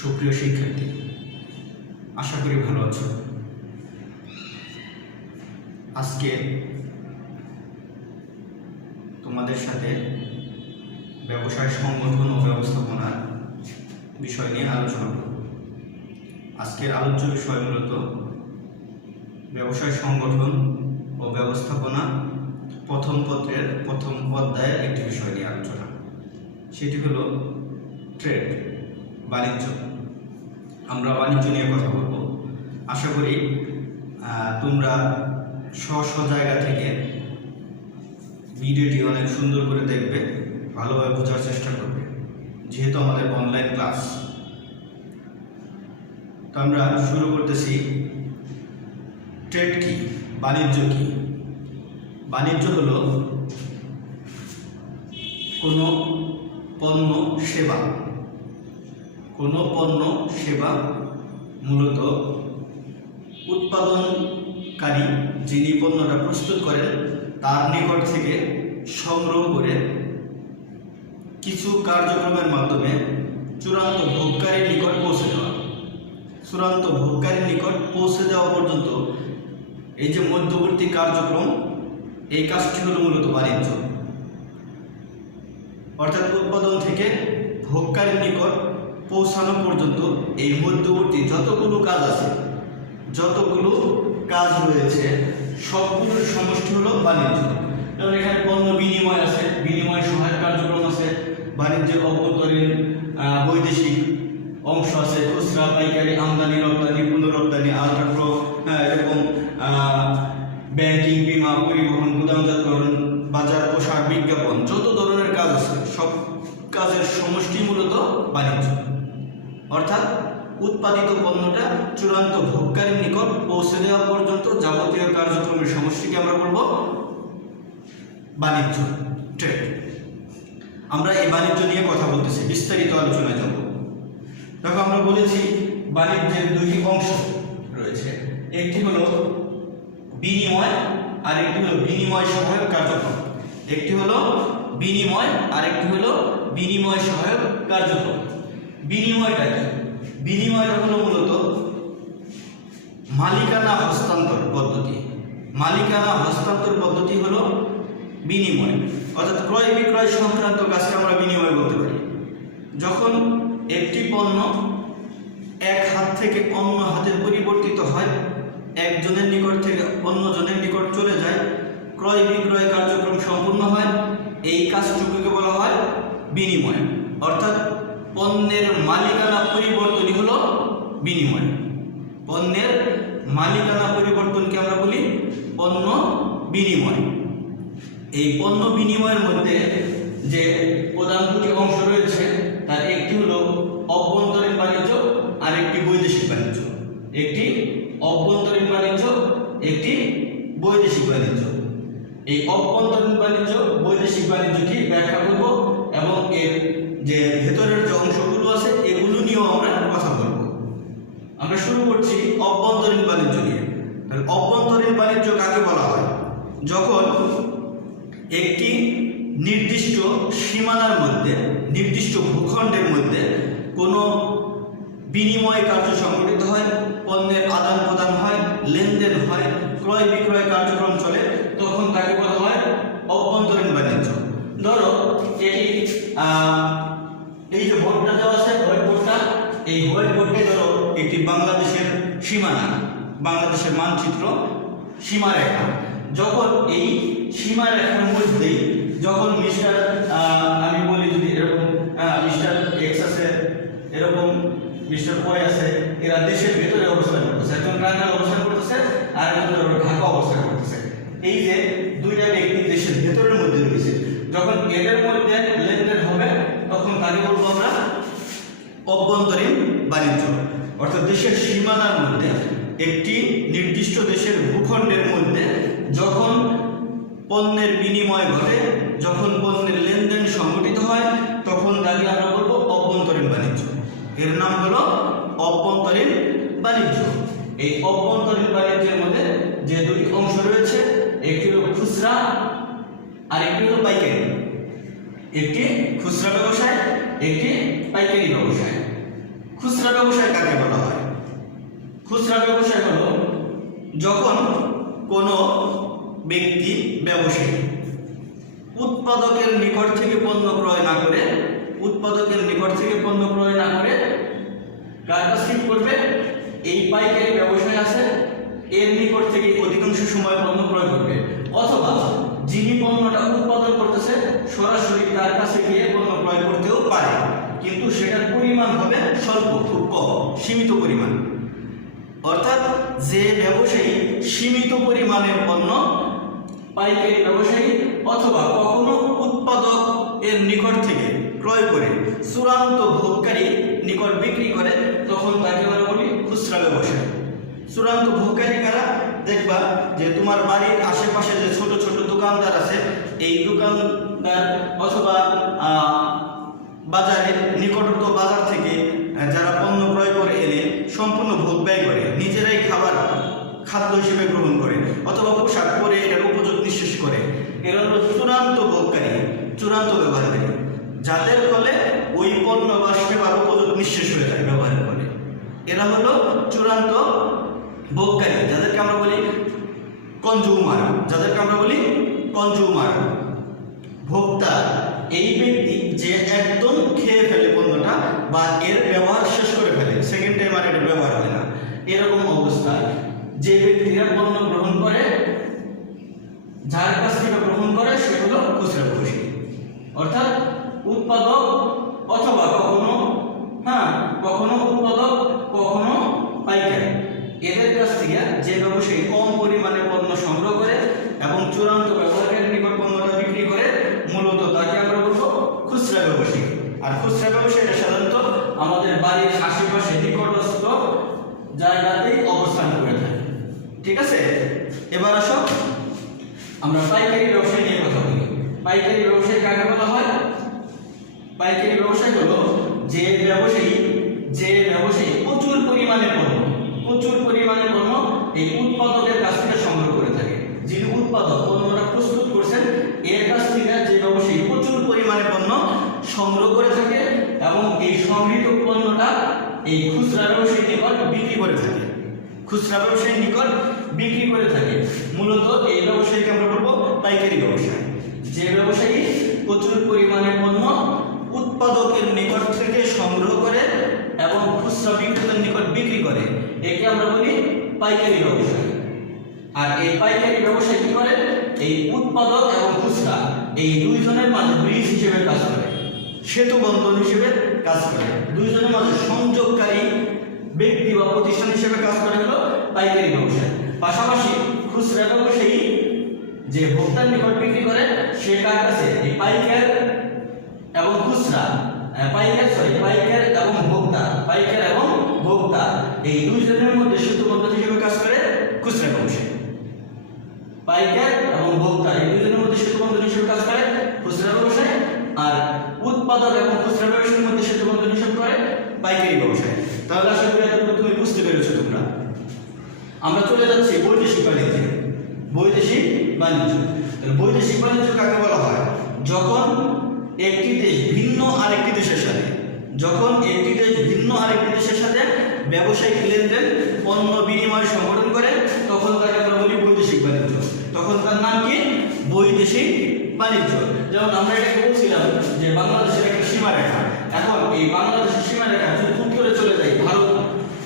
সুপ্রিয় শিক্ষার্থী, আশা করি ভালো আছো। আজকে তোমাদের সাথে ব্যবসায় সংগঠন ও ব্যবস্থাপনার বিষয় নিয়ে আলোচনা করব। আজকের আলোচ্য বিষয় মূলত ব্যবসায় সংগঠন ও ব্যবস্থাপনা প্রথম পত্রের প্রথম অধ্যায়ের একটি বিষয় নিয়ে আলোচনা। সেটি হলো ট্রেড, বাণিজ্য। আমরা বাণিজ্য নিয়ে কথা বলবো। আশা করি তোমরা স্ব জায়গা থেকে ভিডিওটি অনেক সুন্দর করে দেখবে, ভালোভাবে বোঝার চেষ্টা করবে, যেহেতু আমাদের অনলাইন ক্লাস। তো আমরা শুরু করতেছি। ট্রেড কি, বাণিজ্য কি? বাণিজ্য হলো কোনো পণ্য সেবা মূলত উৎপাদনকারী যিনি পণ্যটা প্রস্তুত করেন তার নিকট থেকে সংগ্রহ করে কিছু কার্যক্রমের মাধ্যমে চূড়ান্ত ভোগকারীর নিকট পৌঁছে দেওয়া পর্যন্ত এই যে মধ্যবর্তী কার্যক্রম, এই কাজটি হলো মূলত বাণিজ্য। অর্থাৎ উৎপাদন থেকে ভোগকারীর নিকট পৌঁছানো পর্যন্ত এই মধ্যবর্তী যতগুলো কাজ রয়েছে সবগুলোর সমষ্টি হলো বাণিজ্য। যেমন এখানে পণ্য বিনিময় আছে, বিনিময় সহায়ক কার্যক্রম আছে, বাণিজ্যের অভ্যন্তরীণ বৈদেশিক অংশ আছে, খুচরা পাইকারি, আমদানি রপ্তানি, পুনরপ্তানি, আল্ট্রাপ্রো, এরকম ব্যাংকিং, বীমা, পরিবহন, গুদামজাতকরণ, বাজার প্রসার, বিজ্ঞাপন, যত ধরনের কাজ আছে সব কাজের সমষ্টি মূলত বাণিজ্য। অর্থাৎ উৎপাদিত পণ্যটা চূড়ান্ত ভোগকারীর নিকট পৌঁছে দেওয়া পর্যন্ত যাবতীয় কার্যক্রমের সমষ্টিকে আমরা বলবো বাণিজ্য, ট্রেড। আমরা এই বাণিজ্য নিয়ে কথা বলতেছি, বিস্তারিত আলোচনায় যাব। দেখো, আমরা বলেছি বাণিজ্যের দুটি অংশ রয়েছে, একটি হলো বিনিময় আর একটি হলো বিনিময় সহায়ক কার্যক্রম। একটি হলো বিনিময় আর একটি হলো বিনিময় সহায়ক কার্যক্রম। বিনিময়টা কি? বিনিময়টা হলো মূলত মালিকানা হস্তান্তর পদ্ধতি হলো বিনিময়। অর্থাৎ ক্রয় বিক্রয় সংক্রান্ত কাজকে আমরা বিনিময় বলতে পারি। যখন একটি পণ্য এক হাত থেকে অন্য হাতে পরিবর্তিত হয়, একজনের নিকট থেকে অন্যজনের নিকট চলে যায়, ক্রয় বিক্রয় কার্যক্রম সম্পূর্ণ হয়, এই কাজটুকুকে বলা হয় বিনিময়। অর্থাৎ পণ্যের মালিকানা পরিবর্তনই হলো বিনিময়। পণ্যের মালিকানা পরিবর্তনকে আমরা বলি পণ্য বিনিময়। এই পণ্য বিনিময়ের মধ্যে যে প্রধান দুটি অংশ রয়েছে, তার একটি হলো অভ্যন্তরীণ বাণিজ্য আর একটি বৈদেশিক বাণিজ্য। একটি অভ্যন্তরীণ বাণিজ্য, একটি বৈদেশিক বাণিজ্য। এই অভ্যন্তরীণ বাণিজ্য, বৈদেশিক বাণিজ্য কি ব্যাখ্যা করব এবং এর যে ভেতরের যে অংশগুলো আছে এগুলো নিয়েও আমরা কথা বলবো। আমরা শুরু করছি অভ্যন্তরীণ বাণিজ্য নিয়ে। অভ্যন্তরীণ বাণিজ্য কাকে বলা হয়? যখন একটি নির্দিষ্ট সীমানার মধ্যে, নির্দিষ্ট ভূখণ্ডের মধ্যে কোনো বিনিময় কার্য সংঘটিত হয়, পণ্যের আদান প্রদান হয়, লেনদেন হয়, ক্রয় বিক্রয় কার্যক্রম চলে, তখন তাকে বলা হয় অভ্যন্তরীণ বাণিজ্য। ধরো এই যে বোর্ডটা দেওয়া আছে, হোয়াইট বোর্ডটা, এই হোয়াইট বোর্ডে ধরো একটি বাংলাদেশের সীমানা, বাংলাদেশের মানচিত্র, সীমারেখা। যখন এই সীমারেখার মধ্যেই যখন আমি বলি যদি এরকম মিস্টার এক্স আছে, এরকম মিস্টার ওয়াই আছে, এরা দেশের ভেতরে অবস্থান করতেছে, একজন টাঙ্গাইল অবস্থান করতেছে আর একজন ঢাকা অবস্থান করতেছে। এই যে দুইটা ব্যক্তি দেশের ভেতরের মধ্যে রয়েছে, যখন এদের মধ্যে লেনদেন হবে তখন তাকে বলবো আমরা অভ্যন্তরীণ বাণিজ্য। অর্থাৎ দেশের সীমানার মধ্যে, একটি নির্দিষ্ট দেশের ভূখণ্ডের মধ্যে যখন পণ্যের বিনিময় ঘটে, যখন পণ্যের লেনদেন সংঘটিত হয়, তখন তাকে আমরা বলবো অভ্যন্তরীণ বাণিজ্য। এর নাম হলো অভ্যন্তরীণ বাণিজ্য। এই অভ্যন্তরীণ বাণিজ্যের মধ্যে যে দুটি অংশ রয়েছে, একটি হলো খুচরা আর একটি হলো পাইকারি। একটি খুচরা ব্যবসায়, একটি পাইকারি ব্যবসায়। খুচরা যখন কোনো ব্যক্তি ব্যবসায়ী উৎপাদকের নিকট থেকে পণ্য ক্রয় না করে কার কাছ থেকে করবে? এই পাইকারি ব্যবসায় আছে এর নিকট থেকে অধিকাংশ সময় পণ্য ক্রয় করবে, অথবা যিনি পণ্যটা উৎপাদন করতেছে সরাসরি তার কাছে গিয়ে পণ্য ক্রয় করতেও পারে, কিন্তু সেটার পরিমাণ হবে স্বল্প, খুব কম, সীমিত পরিমাণ। অর্থাৎ যে ব্যবসায়ী সীমিত পরিমাণের পণ্য পাইকারি ব্যবসায়ী অথবা কখনো উৎপাদক এর নিকট থেকে ক্রয় করে চূড়ান্ত ভোগকারী নিকট বিক্রি করে, তখন তাকে আমরা বলি খুচরা ব্যবসায়ী। চূড়ান্ত ভোগকারী কারা? দেখবা যে তোমার বাড়ির আশেপাশে যে ছোট ছোট দোকানদার আছে, এই দোকানদার অথবা বাজারের নিকটস্থ বাজার থেকে যারা পণ্য ক্রয় করে এনে সম্পূর্ণ ভোগ ব্যয় করে, নিজেরাই খাদ্য হিসেবে গ্রহণ করে অথবা পোশাক পরে এটার উপযোগ নিঃশেষ করে, এরা হলো চূড়ান্ত ভোগকারী, চূড়ান্ত ব্যবহারকারী, যাদের ফলে ওই পণ্য বা সেবার উপযোগ নিঃশেষ হয়ে যায় ব্যবহারের ফলে। এরা হলো চূড়ান্ত ভোগকারী, যাদেরকে আমরা বলি কনজিউমার। ভোক্তা এই ব্যক্তি যে একদম খেয়ে ফেলে পণ্যটা বা এর ব্যবহার শেষ করে ফেলে, সেকেন্ড টাইম আর এটা ব্যবহার হয় না, এরকম অবস্থায় যে ব্যক্তিরা পণ্য গ্রহণ করে, যার কাছ থেকে গ্রহণ করে সেগুলো খুচরা ব্যবসায়ী। অর্থাৎ উৎপাদক অথবা কখনো উৎপাদক কখনো পাইকারি, এদের কাছ থেকে যে ব্যবসায়ী কম পরিমাণে পণ্য সংগ্রহ করে এবং চূড়ান্ত ব্যবহারকারীর নিকট পণ্যটা বিক্রি করে, মূলত তাকে আমরা বলবো খুচরা ব্যবসায়ী। আর খুচরা ব্যবসায়ীরা সাধারণত আমাদের বাড়ির আশেপাশে নিকটস্থ জায়গাতেই অবস্থান করে থাকে। ঠিক আছে, এবার আসো আমরা পাইকারি ব্যবসায় নিয়ে কথা বলি। পাইকারি ব্যবসায় কাকে বলা হয়? পাইকারি ব্যবসায় হলো যে ব্যবসায়ী প্রচুর পরিমাণে পণ্য এই উৎপাদকের কাছ থেকে সংগ্রহ করে থাকে। যিনি উৎপাদক পণ্যটা প্রস্তুত করছেন এর কাছ থেকে যে ব্যবসায়ী প্রচুর পরিমাণে পণ্য সংগ্রহ করে থাকে এবং এই সংগৃহীত পণ্যটা এই খুচরা ব্যবসায়ীর নিকট বিক্রি করে থাকে। মূলত এই ব্যবসায়ীকে আমরা বলবো পাইকারি ব্যবসায়ী। যে ব্যবসায়ী প্রচুর পরিমাণে পণ্য উৎপাদকের নিকট থেকে সংগ্রহ করে এবং খুচরা বিক্রেতার নিকট বিক্রি করে, একে আমরা বলি পাইকারি ব্যবসায়ী। আর এই পাইকারি ব্যবসায়ী কি করে? এই উৎপাদক এবং খুচরা এই দুইজনের মাঝে ব্রিজ হিসেবে কাজ করে, সেতু বন্ধন হিসেবে কাজ করে, দুইজনের মাঝে সংযোগকারী ব্যক্তি বা প্রতিষ্ঠান হিসেবে কাজ করে হলো পাইকারি ব্যবসায়ী। পাশাপাশি খুচরা ব্যবসায়ী যে ভোক্তার নিকট বিক্রি করে সে কার কাছে? এই পাইকার এবং ভোক্তা এই দুইজনের মধ্যে সেতু বন্ধন হিসেবে কাজ করে খুচরা ব্যবসায়ী। পাইকার এবং ভোক্তা এই দুইজনের মধ্যে সেতু বন্ধন হিসেবে কাজ করে খুচরা ব্যবসায়ী, আর উৎপাদক এবং খুচরা ব্যবসায়ীর মধ্যে সেতু বন্ধন হিসেবে করে পাইকারি ব্যবসায়ী। তাহলে আশা করি এতটুকু তুমি বুঝতে পেরেছো তোমরা। আমরা চলে যাচ্ছি বৈদেশিক বাণিজ্য। বৈদেশিক বাণিজ্য কাকে বলা হয়? যখন একটি দেশ ভিন্ন আরেকটি দেশের সাথে ব্যবসায়িক লেনদেন পণ্য বিনিময় সংগঠন করে, তখন তাকে আমরা বলি বৈদেশিক বাণিজ্য। তখন তার নাম কি? বৈদেশিক বাণিজ্য। যেমন আমরা এটাকে বলছিলাম যে বাংলাদেশের একটা সীমারেখা, এখন এই বাংলাদেশের সীমারেখা যদি উত্তরে চলে যায় ভারত,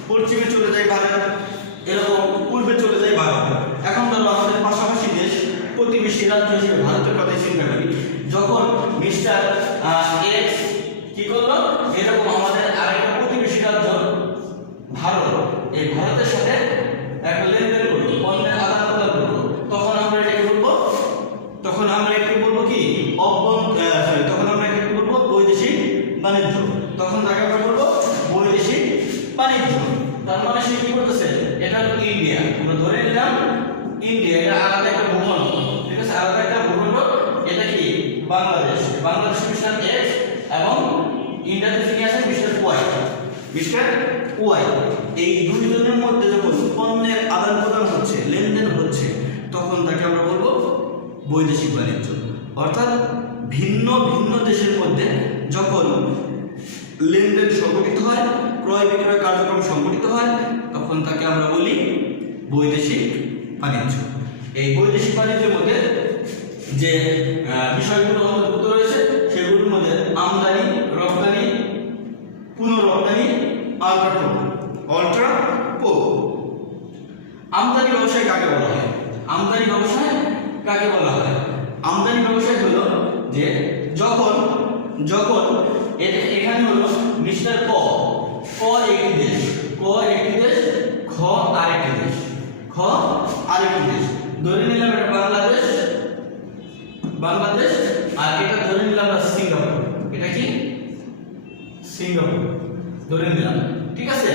পশ্চিমে চলে যায় ভারত, এরকম পূর্বে চলে যায় ভারত। এখন ধরো আমাদের পাশাপাশি দেশ প্রতিবেশী রাজ্য হিসেবে ভারতের কথাই চিন্তা করি, যখন মিস্টার এক্স কি করলো, এরকম আমাদের আরেকটা প্রতিবেশী রাজ্য ভারত, এই ভারতের সাথে একটা লেনদেন করলো, পণ্যের আদান প্রদান করলো, তখন আমরা এটাকে বলবো কি তখন আমরা এটাকে বলবো বৈদেশিক বাণিজ্য। তখন তাকে আমরা বলবো বৈদেশিক বাণিজ্য। তার মানে সে কি করতেছে? এটা হলো ইন্ডিয়া, আমরা ধরে নিলাম ইন্ডিয়া, এটা আলাদা একটা ভূখণ্ড, ঠিক আছে, আলাদা একটা ভূখণ্ড। এটা কি? বাংলাদেশ মিস্টার এক্স এবং ইন্ডিয়াতে থেকে আছে মিস্টার ওয়াই। এই দুইজনের মধ্যে যখন পণ্যের আদান প্রদান হচ্ছে, লেনদেন হচ্ছে, তখন তাকে আমরা বলবো বৈদেশিক বাণিজ্য। অর্থাৎ ভিন্ন ভিন্ন দেশের মধ্যে যখন লেনদেন সংগঠিত হয়, ক্রয় বিক্রয় কার্যক্রম সংগঠিত হয়, তখন তাকে আমরা বলি বৈদেশিক বাণিজ্য। এই বৈদেশিক বাণিজ্যের মধ্যে যে বিষয়গুলো অন্তর্ভুক্ত রয়েছে সেগুলোর মধ্যে আমদানি, রপ্তানি, পুনঃরপ্তানি, আল্ট্রাপো। আমদানি ব্যবসায় কাকে বলা হয়? আমদানি ব্যবসায় কাকে বলা হয়? আমদানি ব্যবসায় হলো যে যখন যখন এখানে হলো মিস্টার ক একটি দেশ, ক একটি দেশ, খ আরেকটি দেশ, খ আরেকটি দেশ। ধরে নিলাম এটা বাংলাদেশ, আর এটা ধরে নিলাম সিঙ্গাপুর। এটা কি? সিঙ্গাপুর ধরে নিলাম, ঠিক আছে?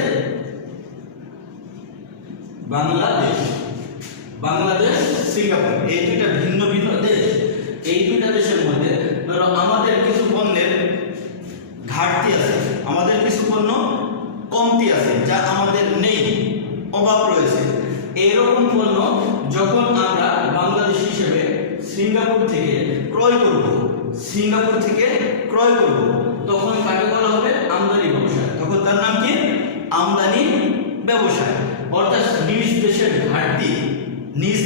বাংলাদেশ, সিঙ্গাপুর, এই দুইটা ভিন্ন ভিন্ন দেশ। এই দুইটা দেশের মধ্যে ধরো আমাদের কিছু পণ্যের ঘাটতি আছে, আমাদের কিছু পণ্য কমতি আছে, যা আমাদের নেই, অভাব রয়েছে। এইরকম পণ্য যখন আমরা বাংলাদেশ হিসেবে সিঙ্গাপুর থেকে ক্রয় করব, তখন কাকে বলা হবে? আমদানি ব্যবসায়। তখন তার নাম কি? আমদানি ব্যবসায়। অর্থাৎ নিজ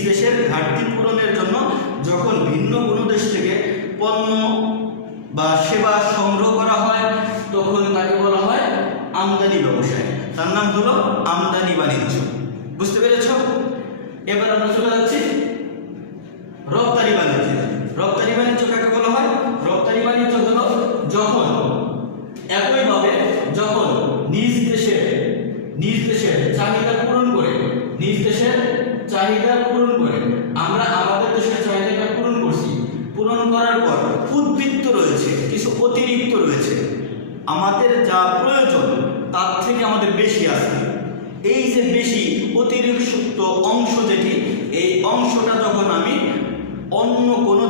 দেশের ঘাটতি পূরণের জন্য যখন ভিন্ন কোনো দেশ থেকে পণ্য বা সেবা সংগ্রহ করা হয়, তখন তাকে বলা হয় আমদানি ব্যবসায়। তার নাম হলো আমদানি বাণিজ্য। বুঝতে পেরেছো? এবার আমরা চলে যাচ্ছি রপ্তানি বাণিজ্য। রপ্তানি বাণিজ্য কাকে বলা হয়? রপ্তানি বাণিজ্য হলো যখন একইভাবে যখন নিজ দেশের চাহিদা পূরণ করে আমরা আমাদের দেশের চাহিদাটা পূরণ করছি, পূরণ করার পর উদ্বৃত্ত রয়েছে, কিছু অতিরিক্ত রয়েছে, আমাদের যা প্রয়োজন তার থেকে আমাদের বেশি আছে। এই যে বেশি অতিরিক্ত অংশ যেটি, এই অংশটা যখন আমি অন্য কোনো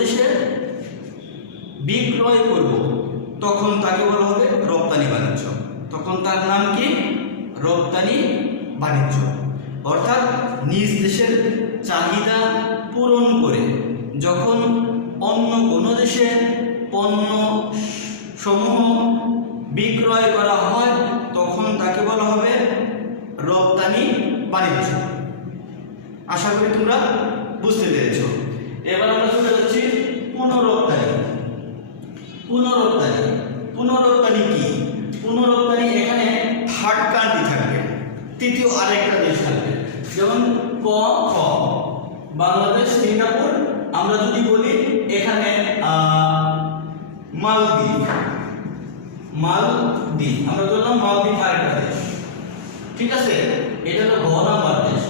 দেশে বিক্রয় করব, তখন তাকে বলা হবে রপ্তানি বাণিজ্য। তখন তার নাম কি? রপ্তানি বাণিজ্য। অর্থাৎ নিজ দেশের চাহিদা পূরণ করে যখন অন্য কোনো দেশে পণ্য সমূহ বিক্রয় করা হয়, তখন তাকে বলা হবে রপ্তানি বাণিজ্য। আশা করি তোমরা বুঝতে পেরেছ। এবার আমরা চলে যাচ্ছি পুনঃরপ্তানি। পুনঃরপ্তানি কি? পুনঃরপ্তানি এখানে থার্ড কান্ট্রি থাকবে, তৃতীয় আরেকটা দেশ থাকবে। যেমন ক বাংলাদেশ, সিঙ্গাপুর। আমরা যদি বলি এখানে মালদ্বীপ, আমরা বললাম মালদ্বীপ আরেকটা দেশ, ঠিক আছে? এটা তো ঘ নাম্বার দেশ।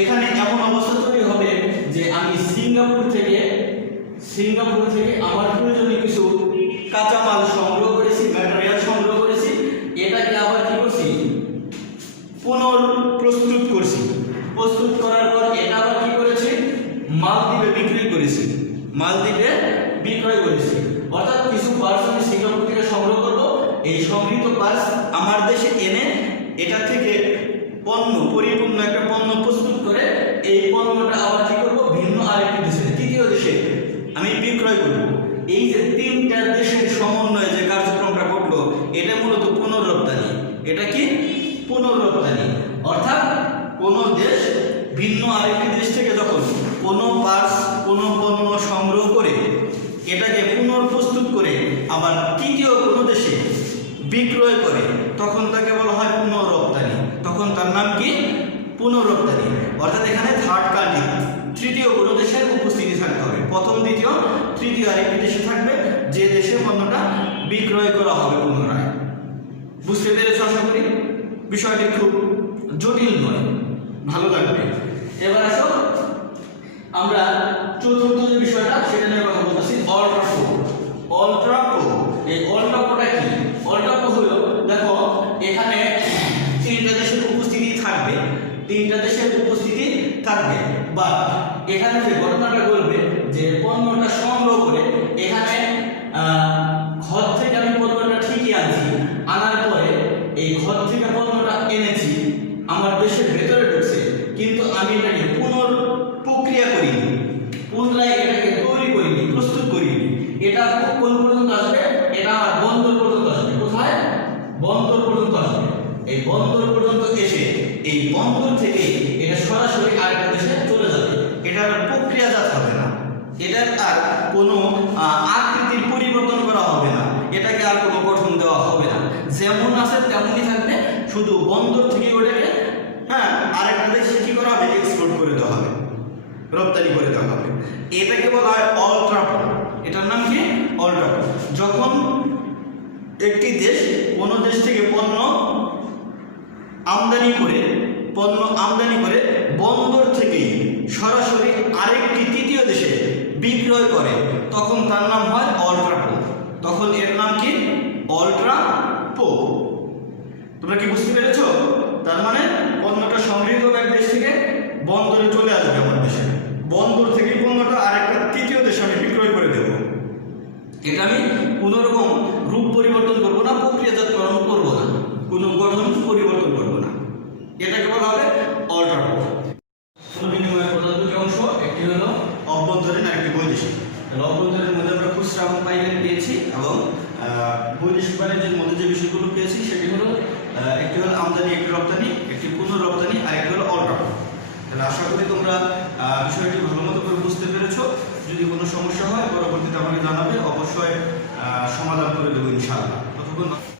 এখানে এমন অবস্থা তৈরি হবে যে আমি সিঙ্গাপুর থেকে আমার প্রয়োজনীয় কিছু কাঁচামাল সংগ্রহ করেছি, ম্যাটেরিয়াল সংগ্রহ করেছি, এটাকে আবার কি করছি? পুনঃপ্রস্তুত করছি। প্রস্তুত করার পর এটা আবার কি করেছি? মালদ্বীপে বিক্রয় করেছি। অর্থাৎ কিছু পার্টস আমি সিঙ্গাপুর থেকে সংগ্রহ করব, এই সংগৃহীত পার্টস আমার দেশে এনে এটা থেকে পরিপূর্ণ একটা পণ্য প্রস্তুত করে এই পণ্যটা আবার কি করব? ভিন্ন আরেকটি দেশে, তৃতীয় দেশে আমি বিক্রয় করব। এই যে তিনটা দেশের সমন্বয়ে যে কার্যক্রমটা ঘটলো, এটা মূলত পুনঃরপ্তানি। এটা কি? পুনঃরপ্তানি। অর্থাৎ কোন দেশ ভিন্ন আরেকটি দেশ থেকে যখন কোনো পার্টস, কোনো পণ্য সংগ্রহ করে এটাকে পুনঃপ্রস্তুত করে আবার তৃতীয় কোনো দেশে বিক্রয় করে, তখন তাকে বলা হয় পুনঃরপ্তানি। তখন তার নাম কি? পুনঃরপ্তানি। অর্থাৎ এখানে থার্ড কান্ট্রি, তৃতীয় কোনো দেশের উপস্থিতি থাকতে হবে। প্রথম, দ্বিতীয়, তৃতীয় আরেকটি দেশে থাকবে, যে দেশে পণ্যটা বিক্রয় করা হবে পুনরায়। বুঝতে পেরেছ? আশা করি বিষয়টি খুব জটিল নয়, ভালো লাগবে। এবার আসো আমরা চতুর্থ যে বিষয়টা সেটা নিয়ে কথা বলতেছি, অল্ট্রাপো। এই অল্ট্রাপোটা কি? অল্ট্রাপো হলো, দেখো এখানে তিনটা দেশের উপস্থিতি থাকবে, বা এখানে যে ঘটনাটা ঘটবে যে পণ্যটা সংগ্রহ করে এখানে ঘর থেকে আমি পণ্যটা ঠিকই আনার পরে এই ঘর থেকে পণ্যটা এনেছি, আমার দেশের ভেতরে ঢুকছে, কিন্তু আমি এটাকে পুনঃপ্রক্রিয়া করিনি, পুনরায় এটাকে তৈরি করিনি, প্রস্তুত করিনি। এটা কোন পর্যন্ত আসবে? এটা আমার বন্দর পর্যন্ত আসবে। কোথায়? বন্দর পর্যন্ত আসবে। এই বন্দর পর্যন্ত এসে এই বন্দর থেকে এটা সরাসরি আরেকটা দেশে চলে যাবে। এটার প্রক্রিয়াজাত হবে না, এটার আর কোনো আকৃতির পরিবর্তন করা হবে না, এটাকে আর কোনো গঠন দেওয়া হবে না, যেমন আছে তেমনই থাকবে। শুধু বন্দর থেকে ওটাকে আরেকটা দেশে কি করা হবে, এক্সপোর্ট করে দেওয়া হবে, রপ্তানি করে দেওয়া হবে। এটাকে বলা হয় অল্ট্রাপোর্ট। এটার নাম কি? অল্ট্রাপোর্ট। যখন একটি দেশ কোনো দেশ থেকে পণ্য আমদানি করে বন্দর থেকেই সরাসরি আরেকটি তৃতীয় দেশে বিক্রয় করে, তখন তার নাম হয় অল্ট্রাপোর্ট। তখন এর নাম কি? অল্ট্রাপোর্ট। তোমরা কি বুঝতে পেরেছো? তার মানে পণ্যটা সংগৃহীত এক দেশ থেকে বন্দরে চলে আসবে আমার দেশে, বন্দর থেকে পণ্যটা আরেকটা তৃতীয় দেশে আমি বিক্রয় করে দেব। এটা আমি কোনো রকম রূপ পরিবর্তন করব না, প্রক্রিয়াজাতকরণ করব না, কোনো গঠন পরিবর্তন করব না। এটাকে বলা হবে অল্ট্রাপোর্ট। কোনো বিনিময়ের প্রধান দুটি অংশ, একটি হলো অভ্যন্তরীণ আর একটি বৈদেশিক। তাহলে অভ্যন্তরীণের মধ্যে আমরা খুচরা এবং পাইকারি পেয়েছি, এবং বৈদেশিক বাণিজ্যের মধ্যে যে বিষয়গুলো পেয়েছি সেটি হলো একটি হলো আমদানি, একটি রপ্তানি, একটি পুনঃরপ্তানি, আর একটি হলো অল্ট্রাপোর্ট। তাহলে আশা করি তোমরা বিষয়টি ভালো মতো করে বুঝতে পেরেছো। যদি কোনো সমস্যা হয় পরবর্তীতে আমাকে জানাবে, অবশ্যই সমাধান করে দেবো ইনশাআল্লাহ। ততক্ষণ